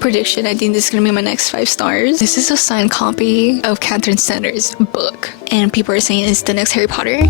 prediction, I think this is gonna be my next 5 stars. This is a signed copy of Catherine Sanders' book, and people are saying it's the next Harry Potter.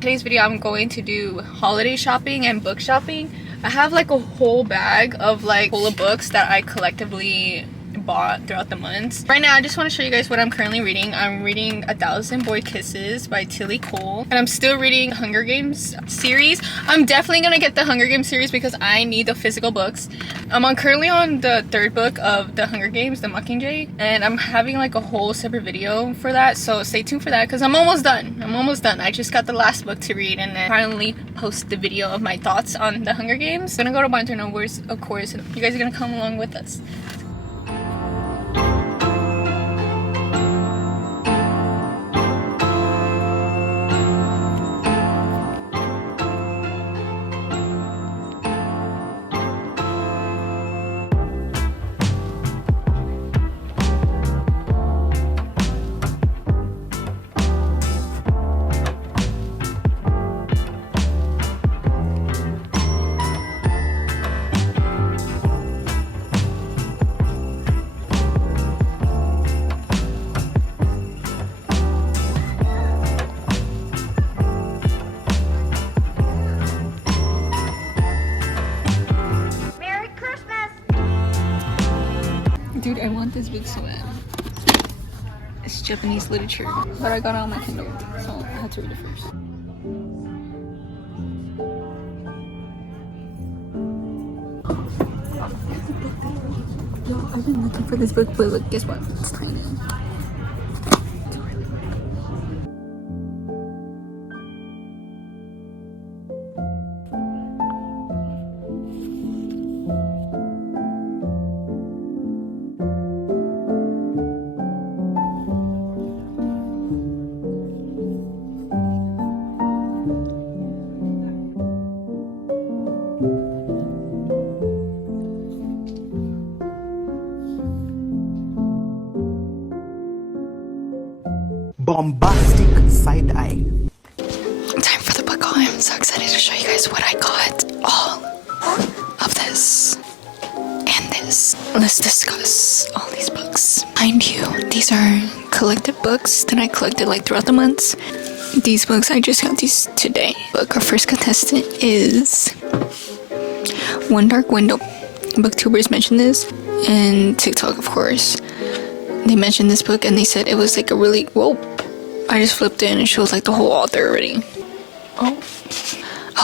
Today's video, I'm going to do holiday shopping and book shopping. I have like a whole bag of like full of books that I collectively bought throughout the months. Right now, I just want to show you guys what I'm currently reading. I'm reading 1,000 Boy Kisses by Tilly Cole, and I'm still reading Hunger Games series. I'm definitely gonna get the Hunger Games series because I need the physical books. I'm currently on the 3rd book of the Hunger Games, the Mockingjay, and I'm having like a whole separate video for that, so stay tuned for that because I'm almost done. I just got the last book to read and then finally post the video of my thoughts on the Hunger Games. I'm gonna go to Barnes & Nobles, of course, and you guys are gonna come along with us. Dude, I want this book so bad. It's Japanese literature, but I got it on my Kindle, so I had to read it first. Yo, I've been looking for this book, but look, guess what? It's tiny. Bombastic side eye. Time for the book haul. I'm so excited to show you guys what I got. All of this and this. Let's discuss all these books. Mind you, these are collected books that I collected like throughout the months. These books, I just got these today. Book, our first contestant is One Dark Window. Booktubers mentioned this, and TikTok, of course. They mentioned this book and they said it was like a really, whoa, I just flipped it and it shows like the whole author already. Oh,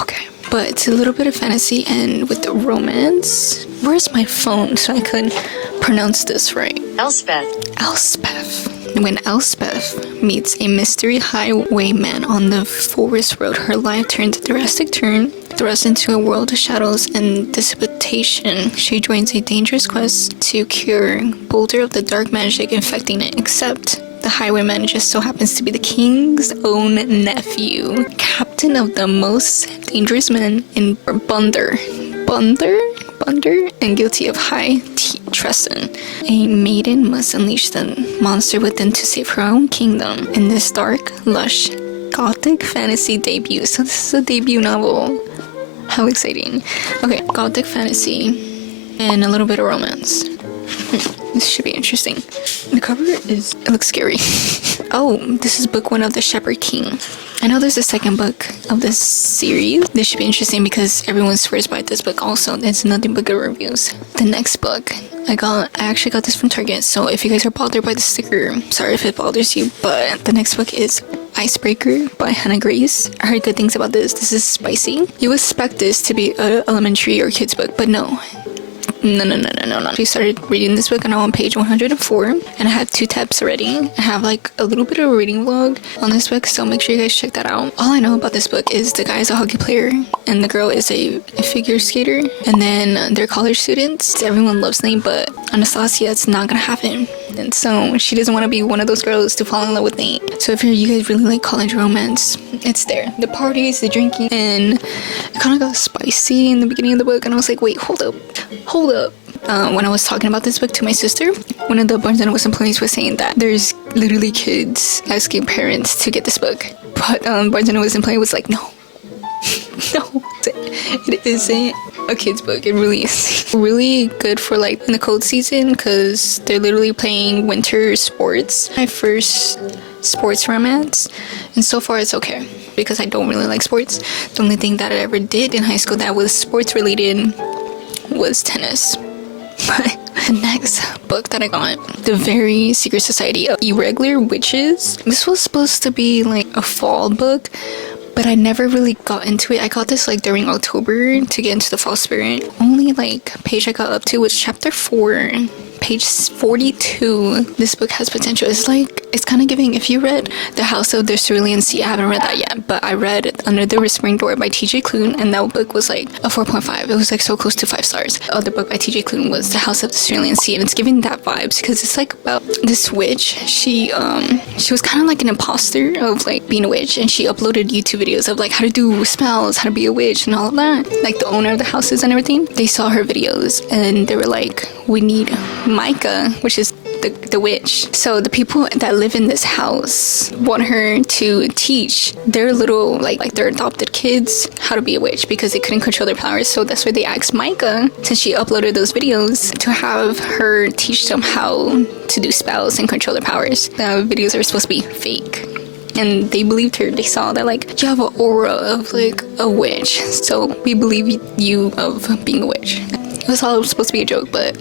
okay, but it's a little bit of fantasy and with the romance. Where's my phone so I could pronounce this right? Elspeth. When Elspeth meets a mystery highwayman on the forest road, her life turns a drastic turn. Thrust into a world of shadows and dissipation, she joins a dangerous quest to cure Boulder of the dark magic infecting it, except the highwayman just so happens to be the king's own nephew, captain of the most dangerous men in Bunder, and guilty of high treason. A maiden must unleash the monster within to save her own kingdom in this dark, lush, gothic fantasy debut. So this is a debut novel. How exciting. Okay, gothic fantasy and a little bit of romance. This should be interesting. The cover it looks scary. Oh, this is book 1 of The Shepherd King. I know there's a second book of this series. This should be interesting because everyone swears by this book also. It's nothing but good reviews. The next book I actually got this from Target, so if you guys are bothered by the sticker, sorry if it bothers you, but the next book is Icebreaker by Hannah Grace. I heard good things about this. This is spicy. You expect this to be an elementary or kids book, but no. No. We started reading this book and I'm on page 104 and I have 2 tabs already. I have like a little bit of a reading vlog on this book, so make sure you guys check that out. All I know about this book is the guy is a hockey player and the girl is a figure skater, and then they're college students. Everyone loves them, but Anastasia, it's not gonna happen. And so she doesn't want to be one of those girls to fall in love with Nate. So if you guys really like college romance, it's there. The parties, the drinking, and it kind of got spicy in the beginning of the book, and I was like, wait, hold up. When I was talking about this book to my sister, one of the Barnes & Noble employees was saying that there's literally kids asking parents to get this book, but Barnes & Noble employee was like, no. it isn't a kid's book. It really is. Really good for like in the cold season because they're literally playing winter sports. My first sports romance, and so far it's okay because I don't really like sports. The only thing that I ever did in high school that was sports related was tennis. But the next book that I got, The Very Secret Society of Irregular Witches. This was supposed to be like a fall book, but I never really got into it. I got this like during October to get into the fall spirit. Only like page I got up to was chapter 4, page 42. This book has potential. It's kind of giving, if you read The House of the Cerulean Sea, I haven't read that yet, but I read Under the Whispering Door by TJ Klune, and that book was like a 4.5. It was like so close to 5 stars. The other book by TJ Klune was The House of the Cerulean Sea, and it's giving that vibes because it's like about this witch. She was kind of like an imposter of like being a witch, and she uploaded YouTube videos of like how to do spells, how to be a witch, and all of that. Like the owner of the houses and everything, they saw her videos and they were like, we need Micah, which is the witch. So the people that live in this house want her to teach their little like their adopted kids how to be a witch because they couldn't control their powers. So that's why they asked Micah, since she uploaded those videos, to have her teach them how to do spells and control their powers. The videos are supposed to be fake, and they believed her. They saw that like you have an aura of like a witch, so we believe you of being a witch. It was all supposed to be a joke, but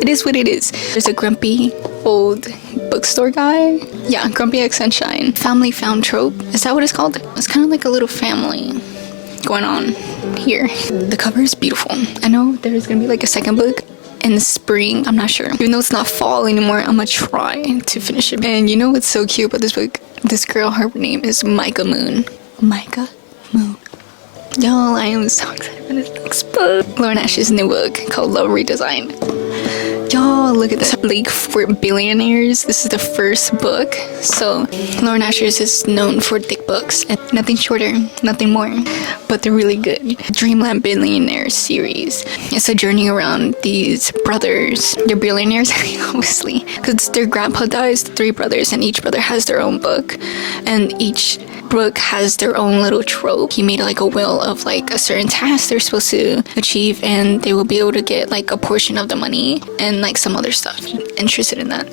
it is what it is. There's a grumpy old bookstore guy. Yeah, Grumpy Egg Sunshine. Family found trope. Is that what it's called? It's kind of like a little family going on here. The cover is beautiful. I know there's gonna be like a second book in the spring. I'm not sure. Even though it's not fall anymore, I'm gonna try to finish it. And you know what's so cute about this book? This girl, her name is Micah Moon. Micah Moon. Y'all, I am so excited for this next book. Lauren Ash's new book called Love Redesign. Y'all, look at this. League for Billionaires. This is the first book. So Lauren Asher's is known for thick books and nothing shorter, nothing more, but they're really good. Dreamland Billionaire series. It's a journey around these brothers. They're billionaires, obviously, because their grandpa dies, 3 brothers, and each brother has their own book, and each book has their own little trope. He made like a will of like a certain task they're supposed to achieve, and they will be able to get like a portion of the money and like some other stuff. Interested in that?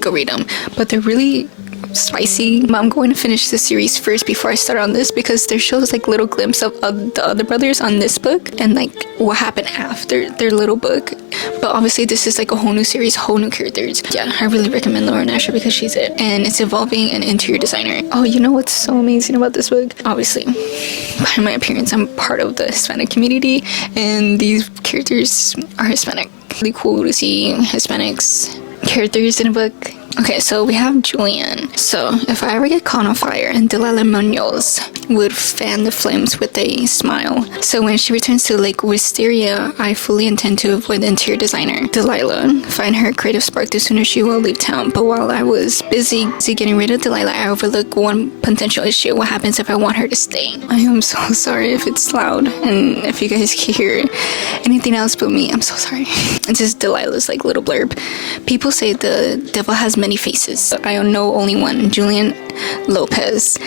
Go read them. But they're really spicy. I'm going to finish the series first before I start on this because there shows like little glimpse of the other brothers on this book and like what happened after their little book. But obviously this is like a whole new series, whole new characters. Yeah, I really recommend Lauren Asher because she's it. And it's involving an interior designer. Oh, you know what's so amazing about this book? Obviously, by my appearance, I'm part of the Hispanic community and these characters are Hispanic. Really cool to see Hispanics characters in a book. Okay, so we have Julian. So if I ever get caught on fire, and Delilah Munoz would fan the flames with a smile. So when she returns to Lake Wisteria, I fully intend to avoid the interior designer, Delilah, find her creative spark the sooner she will leave town. But while I was busy getting rid of Delilah, I overlooked one potential issue. What happens if I want her to stay? I am so sorry if it's loud, and if you guys can hear anything else but me, I'm so sorry. It's just Delilah's like little blurb. People say the devil has many faces. I know only one, Julian Lopez.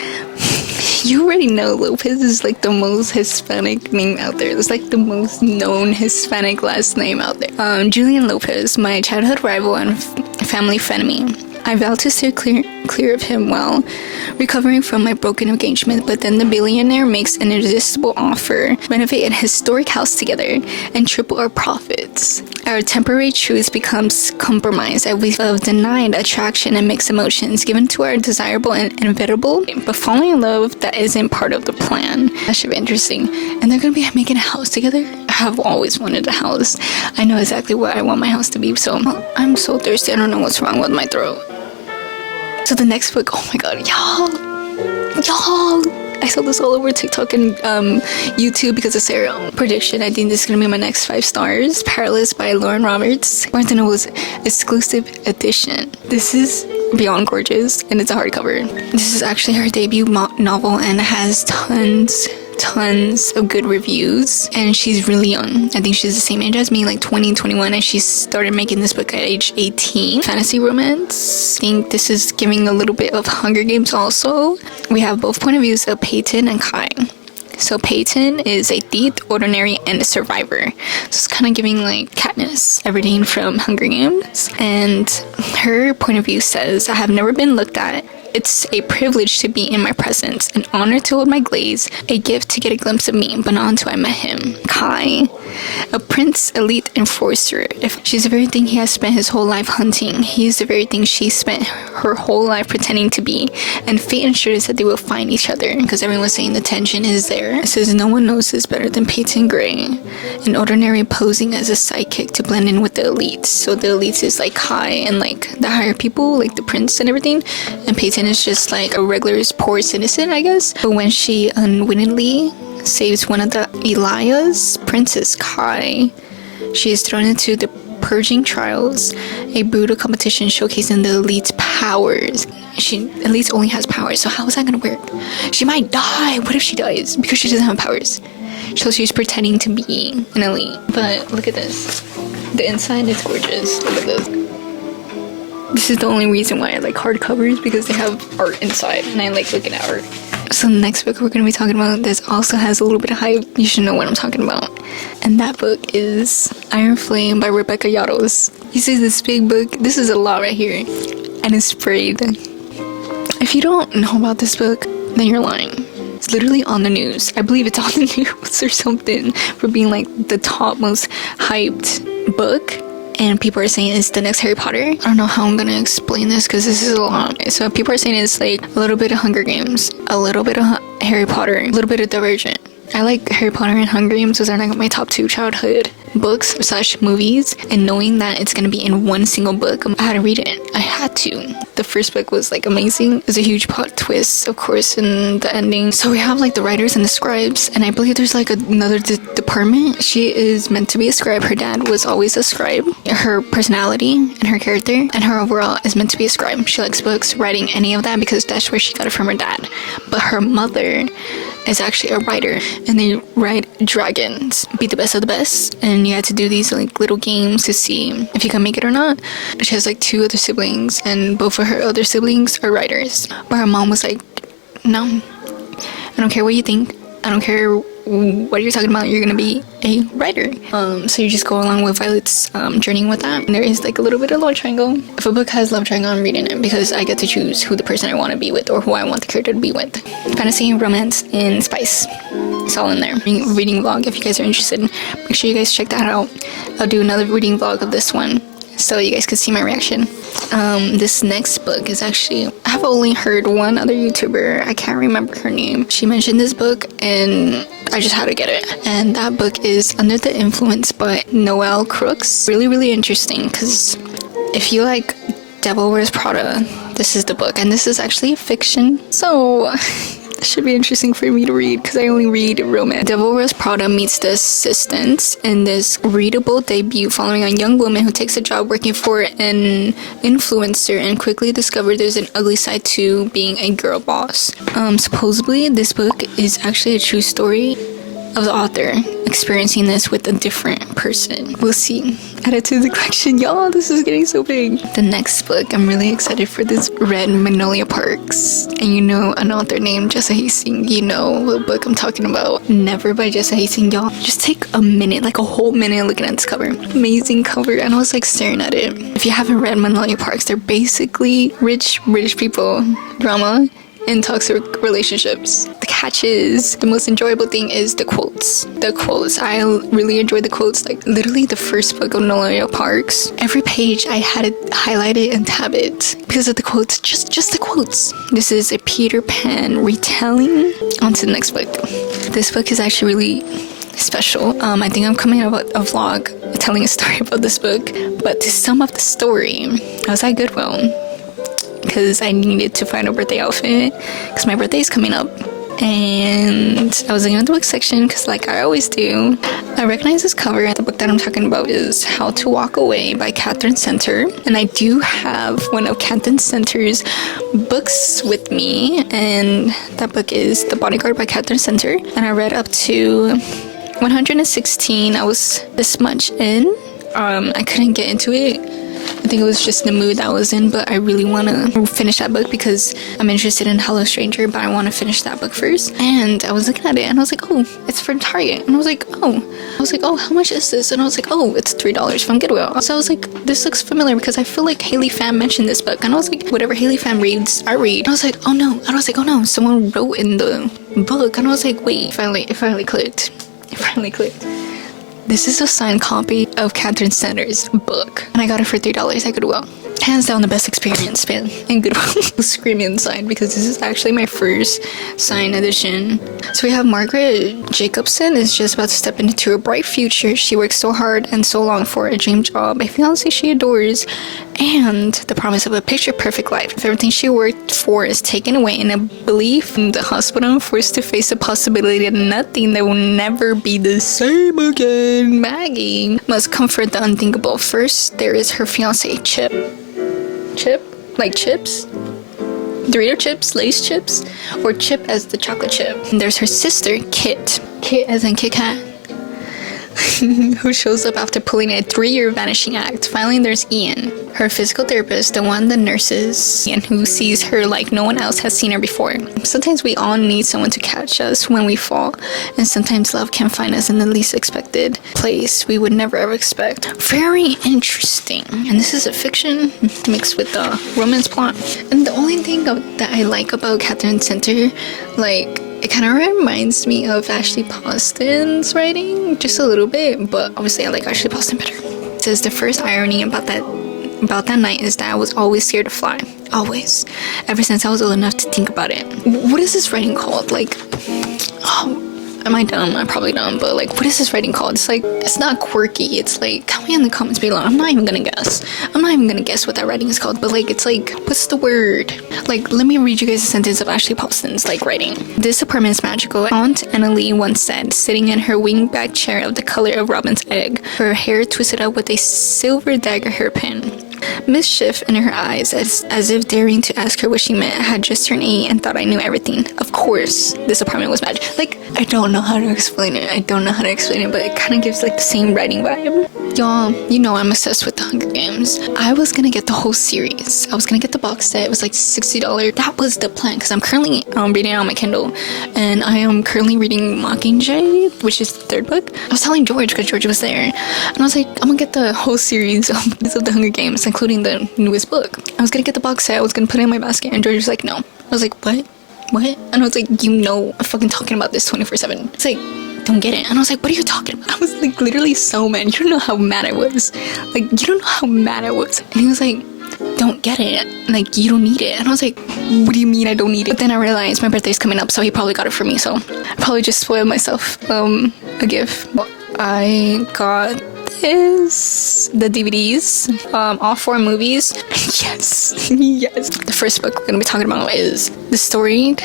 You already know Lopez is like the most Hispanic name out there. It's like the most known Hispanic last name out there. Julian Lopez, my childhood rival and family frenemy. I vowed to steer clear of him while recovering from my broken engagement, but then the billionaire makes an irresistible offer, renovate an historic house together, and triple our profits. Our temporary truce becomes compromised as we've denied attraction and mixed emotions given to our desirable and inevitable, but falling in love that isn't part of the plan. That should be interesting. And they're gonna be making a house together? I have always wanted a house. I know exactly what I want my house to be, so I'm so thirsty. I don't know what's wrong with my throat. So the next book, oh my god, y'all, I saw this all over TikTok and YouTube because it's their prediction. I think this is gonna be my next 5 stars. Perilous by Lauren Roberts, Barnes & Noble's exclusive edition. This is beyond gorgeous, and it's a hardcover. This is actually her debut novel and has tons of good reviews, and she's really young. I think she's the same age as me, like 20 and 21, and she started making this book at age 18. Fantasy romance. I think this is giving a little bit of Hunger Games also. We have both point of views of Peyton and Kai. So Peyton is a thief, ordinary, and a survivor. So it's kind of giving like Katniss, everything from Hunger Games. And her point of view says, I have never been looked at. It's a privilege to be in my presence, an honor to hold my gaze, a gift to get a glimpse of me, but not until I met him. Kai, a prince, elite enforcer. If she's the very thing he has spent his whole life hunting, he's the very thing she spent her whole life pretending to be. And fate ensures that they will find each other, because everyone's saying the tension is there. It says no one knows this better than Peyton Gray, an ordinary posing as a sidekick to blend in with the elites. So the elites is like Kai and like the higher people, like the prince and everything, and Peyton is just like a regular poor citizen, I guess. But when she unwittingly saves one of the Elias, Princess Kai, she is thrown into the purging trials, a brutal competition showcasing the elite's powers. Elite only has powers, so how is that gonna work? She might die. What if she dies because she doesn't have powers? So she's pretending to be an elite. But look at this. The inside is gorgeous. Look at this. This is the only reason why I like hardcovers, because they have art inside and I like looking at art. So the next book we're going to be talking about, this also has a little bit of hype. You should know what I'm talking about. And that book is Iron Flame by Rebecca Yarros. You see this big book? This is a lot right here. And it's sprayed. If you don't know about this book, then you're lying. It's literally on the news. I believe it's on the news or something for being like the top most hyped book. And people are saying it's the next Harry Potter. I don't know how I'm gonna explain this because this is a lot. So people are saying it's like a little bit of Hunger Games, a little bit of Harry Potter, a little bit of Divergent. I like Harry Potter and Hunger Games. Those are like my top 2 childhood books / movies. And knowing that it's gonna be in one single book, I had to read it. I had to. The first book was like amazing. There's a huge plot twist, of course, in the ending. So we have like the writers and the scribes, and I believe there's like another department. She is meant to be a scribe. Her dad was always a scribe. Her personality and her character and her overall is meant to be a scribe. She likes books, writing, any of that, because that's where she got it from her dad. But her mother is actually a writer, and they write dragons, be the best of the best, and you had to do these like little games to see if you can make it or not. She has like 2 other siblings, and both of her other siblings are writers, but her mom was like, no, I don't care what you think, I don't care what you're talking about, you're gonna be a writer. So you just go along with Violet's journeying with that. And there is like a little bit of love triangle. If a book has love triangle, I'm reading it because I get to choose who the person I want to be with or who I want the character to be with. Fantasy, romance, and spice. It's all in there. Reading vlog, if you guys are interested, make sure you guys check that out. I'll do another reading vlog of this one so you guys can see my reaction. This next book is actually, I have only heard one other YouTuber, I can't remember her name. She mentioned this book and I just had to get it. And that book is Under the Influence by Noelle Crooks. Really, really interesting, because if you like Devil Wears Prada, this is the book. And this is actually fiction. So this should be interesting for me to read because I only read romance. Devil Wears Prada meets the assistants in this readable debut following a young woman who takes a job working for an influencer and quickly discovers there's an ugly side to being a girl boss. Supposedly this book is actually a true story of the author experiencing this with a different person. We'll see. Add it to the collection. Y'all, this is getting so big. The next book, I'm really excited for this, Red Magnolia Parks. And you know an author named Jessa Hastings. You know what book I'm talking about. Never by Jessa Hastings, y'all. Just take a minute, like a whole minute looking at this cover. Amazing cover. And I was like staring at it. If you haven't read Magnolia Parks, they're basically rich British people drama in toxic relationships. The catch is, the most enjoyable thing is the quotes. The quotes, I really enjoyed the quotes. Like literally the first book of Magnolia Parks, every page I had it highlighted and tab it because of the quotes, just the quotes. This is a Peter Pan retelling. On to the next book. This book is actually really special. I think I'm coming out with a vlog telling a story about this book, but to sum up the story, I was at Goodwill because I needed to find a birthday outfit because my birthday is coming up, and I was looking at the book section because like I always do. I recognize this cover. The book that I'm talking about is How to Walk Away by Catherine Center, and I do have one of Catherine Center's books with me, and that book is The Bodyguard by Catherine Center, and I read up to 116. I was this much in. I couldn't get into it I think it was just the mood that I was in, but I really want to finish that book because I'm interested in Hello Stranger, but I want to finish that book first. And I was looking at it and I was like, oh, it's from Target. And I was like, oh, how much is this? And I was like, oh, it's $3 from Goodwill. So I was like, this looks familiar because I feel like Haley Pham mentioned this book. And I was like, whatever Haley Pham reads, I read. And I was like, oh no. And I was like, oh no, someone wrote in the book. And I was like, wait, it finally clicked. This is a signed copy of Catherine Sanders' book, and I got it for $3 at Goodwill. Hands down the best experience, man, in Goodwill. Screaming inside because this is actually my first signed edition. So we have Margaret Jacobson is just about to step into a bright future. She works so hard and so long for a dream job, a fiance she adores, and the promise of a picture-perfect life. If everything she worked for is taken away in a belief in the hospital and forced to face the possibility of nothing that will never be the same again, Maggie must comfort the unthinkable. First, there is her fiance, Chip, like chips, Dorito chips, Lay's chips, or Chip as the chocolate chip. And there's her sister, Kit as in Kit Kat, who shows up after pulling a 3-year vanishing act. Finally, there's Ian, her physical therapist, the one the nurses, and who sees her like no one else has seen her before. Sometimes we all need someone to catch us when we fall, and sometimes love can find us in the least expected place we would never ever expect. Very interesting. And this is a fiction mixed with the romance plot. And the only thing that I like about Catherine Center, like, it kind of reminds me of Ashley Poston's writing, just a little bit, but obviously I like Ashley Poston better. It says the first irony about that night is that I was always scared to fly. Always. Ever since I was old enough to think about it. What is this writing called? Like, oh, am I dumb? I'm probably dumb, but like, what is this writing called? It's like, it's not quirky. It's like, tell me in the comments below. I'm not even gonna guess what that writing is called, but like, it's like, what's the word? Like, let me read you guys a sentence of Ashley Poston's like writing. This apartment is magical. Aunt Annalie once said, sitting in her wingback chair of the color of Robin's egg, her hair twisted up with a silver dagger hairpin. Mischief in her eyes, as if daring to ask her what she meant. I had just turned 8 and thought I knew everything. Of course, this apartment was magic. Like, I don't know how to explain it. But it kind of gives like the same writing vibe. Y'all, you know I'm obsessed with the Hunger Games. I was gonna get the whole series. I was gonna get the box set. It was like $60. That was the plan, because I'm currently reading it on my Kindle, and I am currently reading Mockingjay, which is the 3rd book. I was telling George, because George was there, and I was like, I'm gonna get the whole series of the Hunger Games, including the newest book. I was gonna get the box set. I was gonna put it in my basket, and George was like, no. I was like, what? And I was like, you know, I'm fucking talking about this 24/7. It's like, don't get it. And I was like, what are you talking about? I was like literally so mad. You don't know how mad I was. Like, you don't know how mad I was. And he was like, don't get it. Like, you don't need it. And I was like, what do you mean I don't need it? But then I realized my birthday's coming up, so he probably got it for me. So I probably just spoiled myself a gift. I got the DVDs, all 4 movies. Yes. The first book we're gonna be talking about is The Storied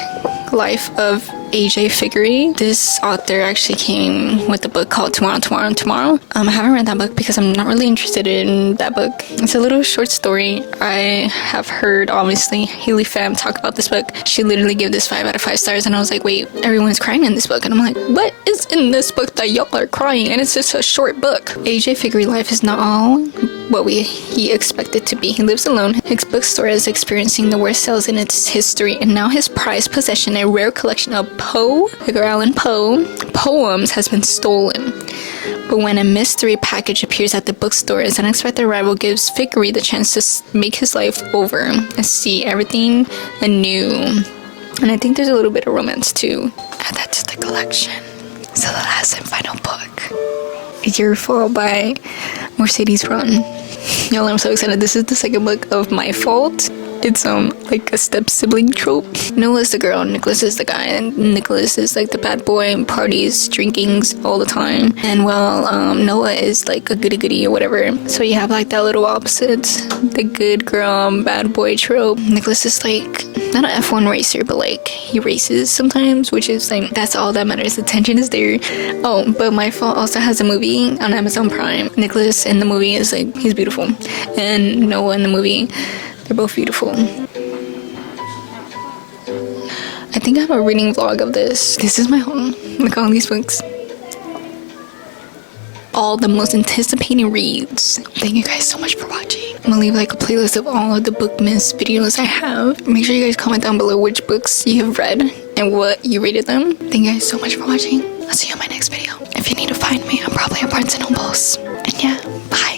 Life of AJ Figure. This author actually came with a book called Tomorrow. I haven't read that book because I'm not really interested in that book. It's a little short story. I have heard, obviously, Haley Pham talk about this book. She literally gave this 5 out of 5 stars, and I was like, wait, everyone's crying in this book. And I'm like, what is in this book that y'all are crying? And it's just a short book. AJ Figure life is not all what he expected to be. He lives alone. His bookstore is experiencing the worst sales in its history, and now his prized possession, a rare collection of Edgar Allan Poe poems, has been stolen. But when a mystery package appears at the bookstore, his unexpected arrival gives Figure the chance to make his life over and see everything anew. And I think there's a little bit of romance too. Add that to the collection. So the last and final book, Your Fault by Mercedes Run. Y'all, I'm so excited. This is the 2nd book of My Fault. It's like a step sibling trope. Noah's the girl, Nicholas is the guy, and Nicholas is like the bad boy, parties, drinkings all the time. And well, Noah is like a goody-goody or whatever. So you have like that little opposite, the good girl, bad boy trope. Nicholas is like not an F1 racer, but like he races sometimes, which is like, that's all that matters. The tension is there. Oh, but My Fault also has a movie on Amazon Prime. Nicholas in the movie is like, he's beautiful, and Noah in the movie, they're both beautiful. I think I have a reading vlog of this. This is my home. Look at all these books. All the most anticipating reads. Thank you guys so much for watching. I'm gonna leave like a playlist of all of the BOOKMAS videos I have. Make sure you guys comment down below which books you have read and what you rated them. Thank you guys so much for watching. I'll see you in my next video. If you need to find me, I'm probably at Barnes & Noble's. And yeah, bye.